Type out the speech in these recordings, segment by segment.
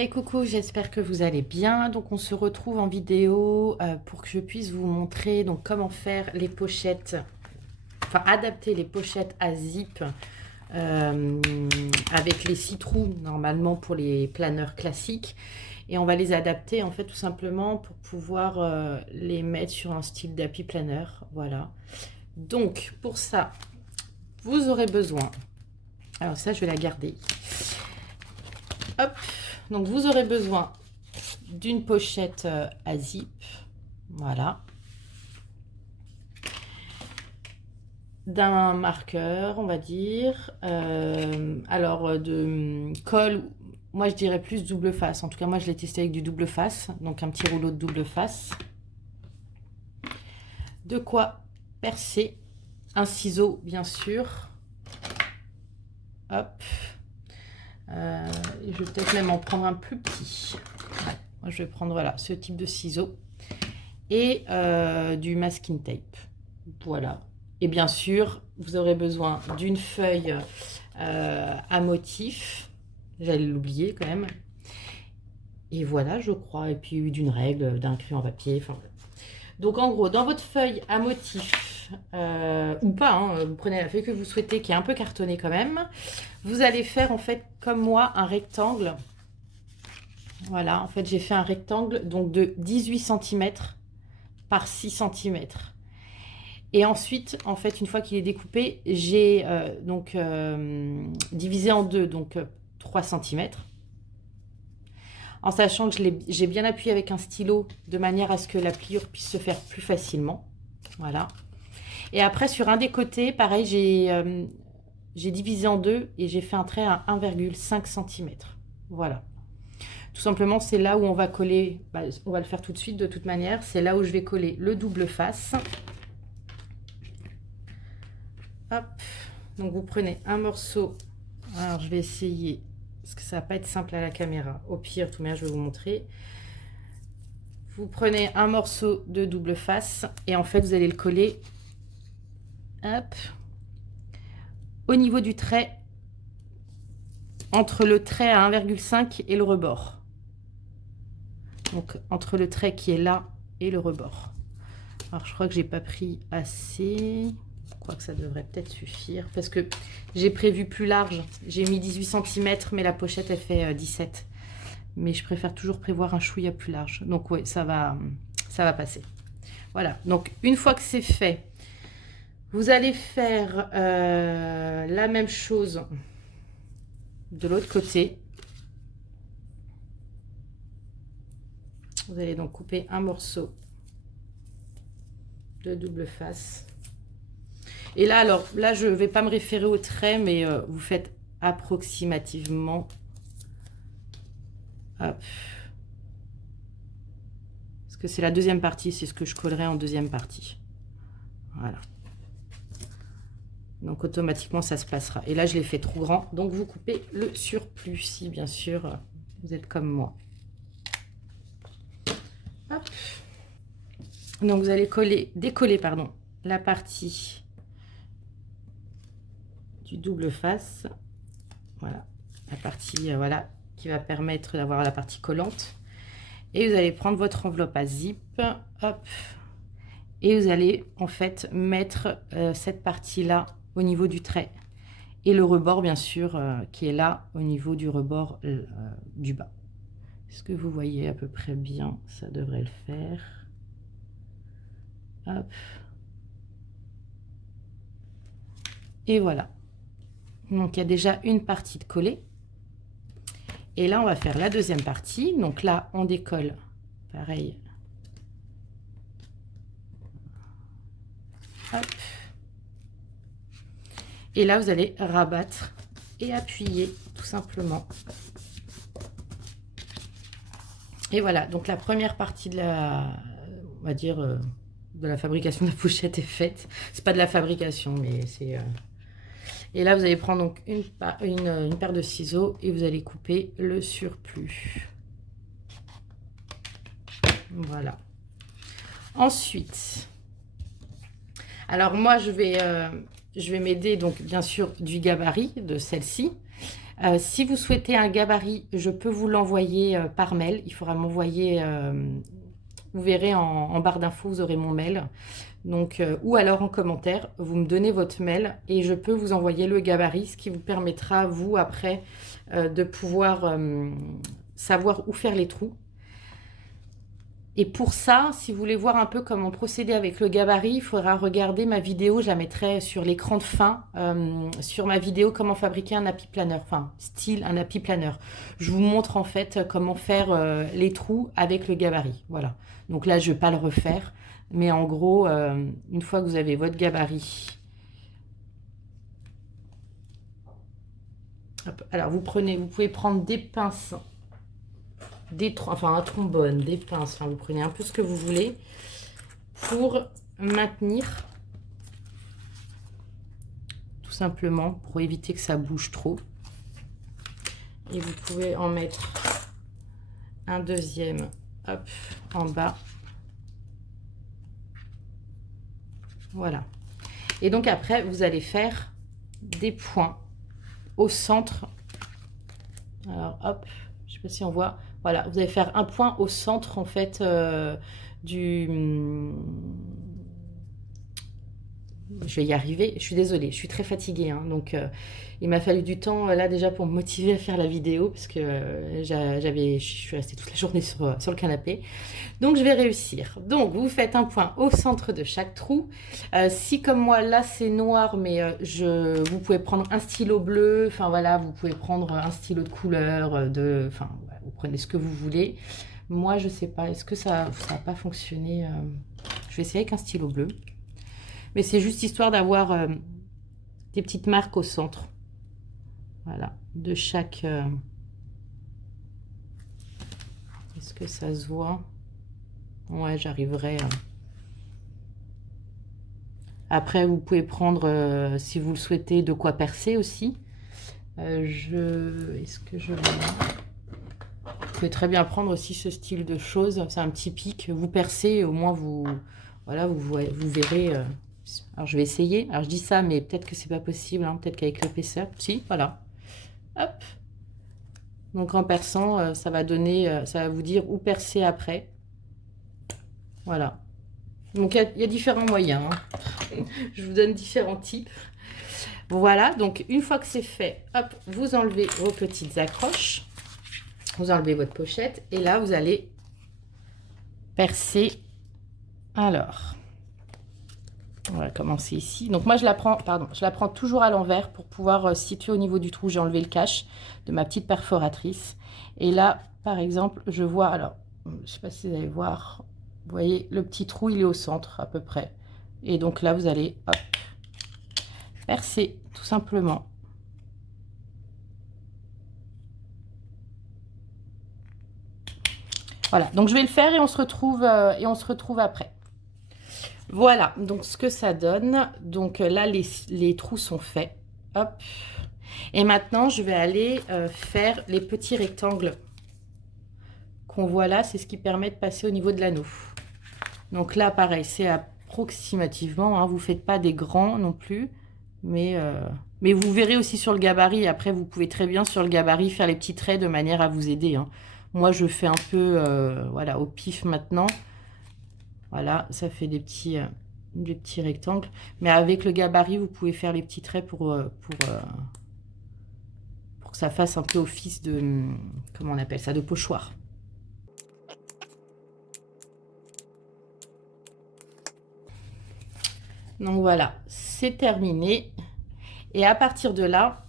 Hey coucou, j'espère que vous allez bien. Donc on se retrouve en vidéo pour que je puisse vous montrer donc comment faire les pochettes, enfin adapter les pochettes à zip euh, avec les 6 trous normalement pour les planeurs classiques. Et on va les adapter en fait tout simplement pour pouvoir les mettre sur un style d'happy planner. Voilà. Donc pour ça, vous aurez besoin, alors ça je vais la garder. Hop, donc vous aurez besoin d'une pochette à zip, voilà, d'un marqueur, on va dire, alors de colle, moi je dirais plus double face, en tout cas moi je l'ai testé avec du double face, donc un petit rouleau de double face, de quoi percer, un ciseau bien sûr, hop, je vais peut-être même en prendre un plus petit, ouais, moi je vais prendre voilà ce type de ciseaux, et du masking tape, voilà. Et bien sûr, vous aurez besoin d'une feuille à motif. J'allais l'oublier quand même. Et voilà, je crois. Et puis d'une règle, d'un crayon papier. Enfin, donc en gros, dans votre feuille à motif, ou pas, hein, vous prenez la feuille que vous souhaitez, qui est un peu cartonnée quand même. Vous allez faire en fait, comme moi, un rectangle. Voilà, en fait, j'ai fait un rectangle donc de 18 cm par 6 cm. Et ensuite, en fait, une fois qu'il est découpé, j'ai divisé en deux, donc 3 cm. En sachant que j'ai bien appuyé avec un stylo de manière à ce que la pliure puisse se faire plus facilement. Voilà. Et après, sur un des côtés, pareil, j'ai divisé en deux et j'ai fait un trait à 1,5 cm. Voilà. Tout simplement, c'est là où on va coller, bah, on va le faire tout de suite de toute manière, c'est là où je vais coller le double face. Hop, donc vous prenez un morceau, alors je vais essayer, parce que ça va pas être simple à la caméra, au pire, tout de même je vais vous montrer. Vous prenez un morceau de double face, et en fait vous allez le coller, hop, au niveau du trait, entre le trait à 1,5 et le rebord. Donc entre le trait qui est là et le rebord. Alors je crois que j'ai pas pris assez... Je crois que ça devrait peut-être suffire parce que j'ai prévu plus large. J'ai mis 18 cm, mais la pochette elle fait 17. Mais je préfère toujours prévoir un chouïa plus large. Donc oui, ça va passer. Voilà, donc une fois que c'est fait, vous allez faire la même chose de l'autre côté. Vous allez donc couper un morceau de double face. Et là, alors, là, je ne vais pas me référer au trait, mais vous faites approximativement. Hop. Parce que c'est la deuxième partie, c'est ce que je collerai en deuxième partie. Voilà. Donc, automatiquement, ça se passera. Et là, je l'ai fait trop grand. Donc, vous coupez le surplus, si bien sûr, vous êtes comme moi. Hop. Donc, vous allez décoller, pardon, la partie du double face, voilà, la partie voilà qui va permettre d'avoir la partie collante, et vous allez prendre votre enveloppe à zip, hop, et vous allez en fait mettre cette partie là au niveau du trait et le rebord bien sûr qui est là au niveau du rebord du bas. Est-ce que vous voyez à peu près bien? Ça devrait le faire. Hop. Et voilà. Donc il y a déjà une partie de collée. Et là, on va faire la deuxième partie. Donc là, on décolle. Pareil. Hop. Et là, vous allez rabattre et appuyer tout simplement. Et voilà. Donc la première partie de la, on va dire, de la fabrication de la pochette est faite. C'est pas de la fabrication, mais c'est... Et là, vous allez prendre donc une paire de ciseaux et vous allez couper le surplus. Voilà. Ensuite, alors moi, je vais m'aider donc bien sûr du gabarit de celle-ci. Si vous souhaitez un gabarit, je peux vous l'envoyer par mail. Il faudra m'envoyer, vous verrez en barre d'infos, vous aurez mon mail. Donc, ou alors en commentaire, vous me donnez votre mail et je peux vous envoyer le gabarit, ce qui vous permettra, vous, après, de pouvoir savoir où faire les trous. Et pour ça, si vous voulez voir un peu comment procéder avec le gabarit, il faudra regarder ma vidéo, je la mettrai sur l'écran de fin, sur ma vidéo comment fabriquer un happy planner, enfin style un happy planner. Je vous montre en fait comment faire les trous avec le gabarit, voilà. Donc là, je ne vais pas le refaire, mais en gros, une fois que vous avez votre gabarit, hop, alors vous pouvez prendre des pinces, enfin un trombone, des pinces, enfin vous prenez un peu ce que vous voulez pour maintenir, tout simplement pour éviter que ça bouge trop. Et vous pouvez en mettre un deuxième, hop, en bas. Voilà. Et donc après, vous allez faire des points au centre. Alors hop, je sais pas si on voit. Voilà, vous allez faire un point au centre en fait du... Je vais y arriver, je suis désolée, je suis très fatiguée, hein, donc il m'a fallu du temps là déjà pour me motiver à faire la vidéo parce que je suis restée toute la journée sur le canapé. Donc je vais réussir. Donc vous faites un point au centre de chaque trou. Si comme moi là c'est noir, mais vous pouvez prendre un stylo bleu, enfin voilà, vous pouvez prendre un stylo de couleur, enfin voilà, vous prenez ce que vous voulez. Moi je sais pas, est-ce que ça n'a pas fonctionné Je vais essayer avec un stylo bleu. Mais c'est juste histoire d'avoir des petites marques au centre. Voilà, de chaque... Est-ce que ça se voit? Ouais, j'arriverai. Après, vous pouvez prendre, si vous le souhaitez, de quoi percer aussi. Est-ce que je... Vous pouvez très bien prendre aussi ce style de choses. C'est un petit pic. Vous percez, au moins vous... Voilà, vous verrez... Alors, je vais essayer. Alors, je dis ça, mais peut-être que c'est pas possible. Hein. Peut-être qu'avec l'épaisseur... Si, voilà. Hop. Donc, en perçant, ça va donner... ça va vous dire où percer après. Voilà. Donc, il y a différents moyens. Hein. Je vous donne différents types. Voilà. Donc, une fois que c'est fait, hop, vous enlevez vos petites accroches. Vous enlevez votre pochette. Et là, vous allez percer. Alors... On va commencer ici. Donc moi je la prends toujours à l'envers pour pouvoir situer au niveau du trou. J'ai enlevé le cache de ma petite perforatrice. Et là, par exemple, je vois, alors, je sais pas si vous allez voir, vous voyez, le petit trou, il est au centre à peu près. Et donc là, vous allez, hop, percer, tout simplement. Voilà, donc je vais le faire et on se retrouve après. Voilà, donc ce que ça donne. Donc là, les trous sont faits. Hop. Et maintenant, je vais aller faire les petits rectangles qu'on voit là. C'est ce qui permet de passer au niveau de l'anneau. Donc là, pareil, c'est approximativement. Hein, vous ne faites pas des grands non plus. Mais vous verrez aussi sur le gabarit. Après, vous pouvez très bien sur le gabarit faire les petits traits de manière à vous aider. Hein. Moi, je fais un peu voilà, au pif maintenant. Voilà, ça fait des petits rectangles. Mais avec le gabarit, vous pouvez faire les petits traits pour que ça fasse un peu office de... Comment on appelle ça? De pochoir. Donc voilà, c'est terminé. Et à partir de là,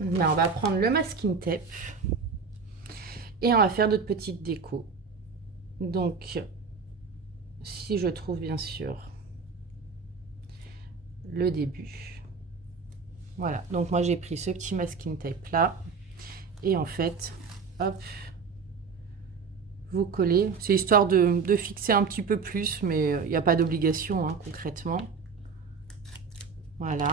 ben, on va prendre le masking tape. Et on va faire notre petite déco. Donc, si je trouve bien sûr le début. Voilà, donc moi j'ai pris ce petit masking tape là. Et en fait, hop, vous collez. C'est histoire de fixer un petit peu plus, mais il n'y a pas d'obligation hein, concrètement. Voilà.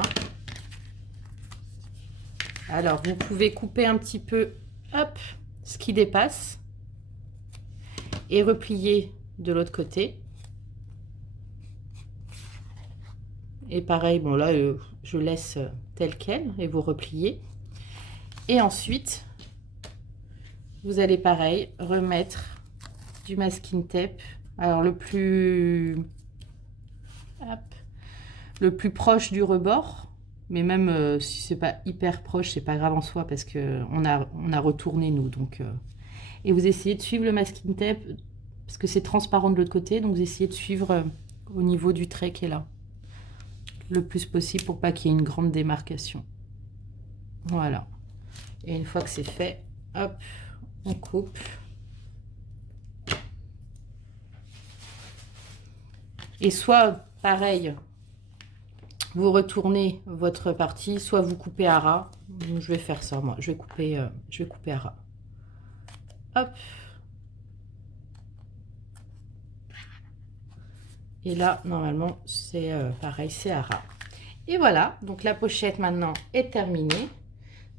Alors, vous pouvez couper un petit peu, hop, ce qui dépasse. Et replier de l'autre côté. Et pareil, bon là, je laisse tel quel et vous repliez. Et ensuite, vous allez pareil, remettre du masking tape. Alors le plus proche du rebord, mais même si c'est pas hyper proche, c'est pas grave en soi parce que on a retourné nous. Donc, et vous essayez de suivre le masking tape parce que c'est transparent de l'autre côté, donc vous essayez de suivre au niveau du trait qui est là, le plus possible pour pas qu'il y ait une grande démarcation. Voilà. Et une fois que c'est fait, hop, on coupe. Et soit, pareil, vous retournez votre partie, soit vous coupez à ras. Je vais faire ça, moi. Je vais couper à ras. Hop. Et là, normalement, c'est pareil, c'est à ras. Et voilà, donc la pochette maintenant est terminée.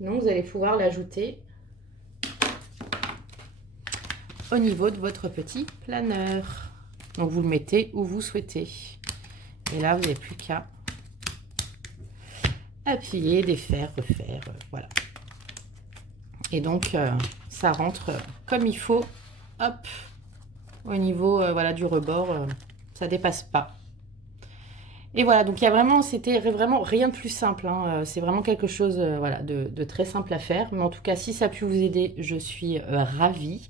Donc, vous allez pouvoir l'ajouter au niveau de votre petit planeur. Donc, vous le mettez où vous souhaitez. Et là, vous n'avez plus qu'à appuyer, défaire, refaire, voilà. Et donc, ça rentre comme il faut, hop, au niveau voilà, du rebord, ça dépasse pas. Et voilà, donc il y a vraiment, c'était vraiment rien de plus simple, hein. C'est vraiment quelque chose voilà, de très simple à faire. Mais en tout cas, si ça a pu vous aider, je suis ravie.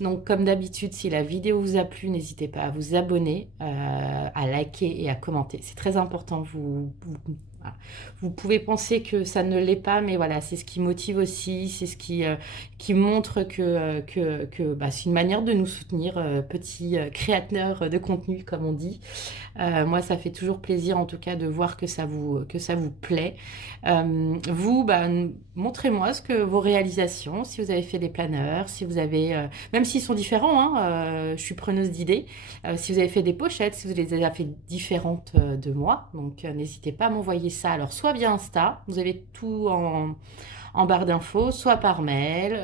Donc comme d'habitude, si la vidéo vous a plu, n'hésitez pas à vous abonner, à liker et à commenter. C'est très important, vous pouvez penser que ça ne l'est pas, mais voilà, c'est ce qui motive aussi, c'est ce qui montre que bah, c'est une manière de nous soutenir, petits créateurs de contenu, comme on dit. Moi, ça fait toujours plaisir, en tout cas, de voir que ça vous plaît. Vous, bah, montrez-moi vos réalisations, si vous avez fait des planeurs, si vous avez, même s'ils sont différents, hein, je suis preneuse d'idées. Si vous avez fait des pochettes, si vous les avez fait différentes de moi, donc n'hésitez pas à m'envoyer ça. Alors, soit via Insta, vous avez tout en barre d'infos, soit par mail.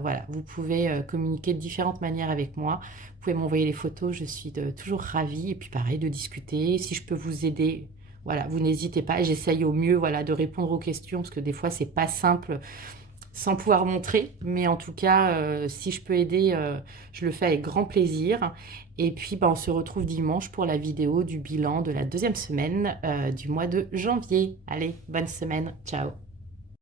Voilà, vous pouvez communiquer de différentes manières avec moi. Vous pouvez m'envoyer les photos, je suis toujours ravie. Et puis pareil, de discuter. Si je peux vous aider, voilà, vous n'hésitez pas. J'essaye au mieux voilà, de répondre aux questions parce que des fois, c'est pas simple sans pouvoir montrer. Mais en tout cas, si je peux aider, je le fais avec grand plaisir. Et puis, bah, on se retrouve dimanche pour la vidéo du bilan de la 2e semaine du mois de janvier. Allez, bonne semaine. Ciao.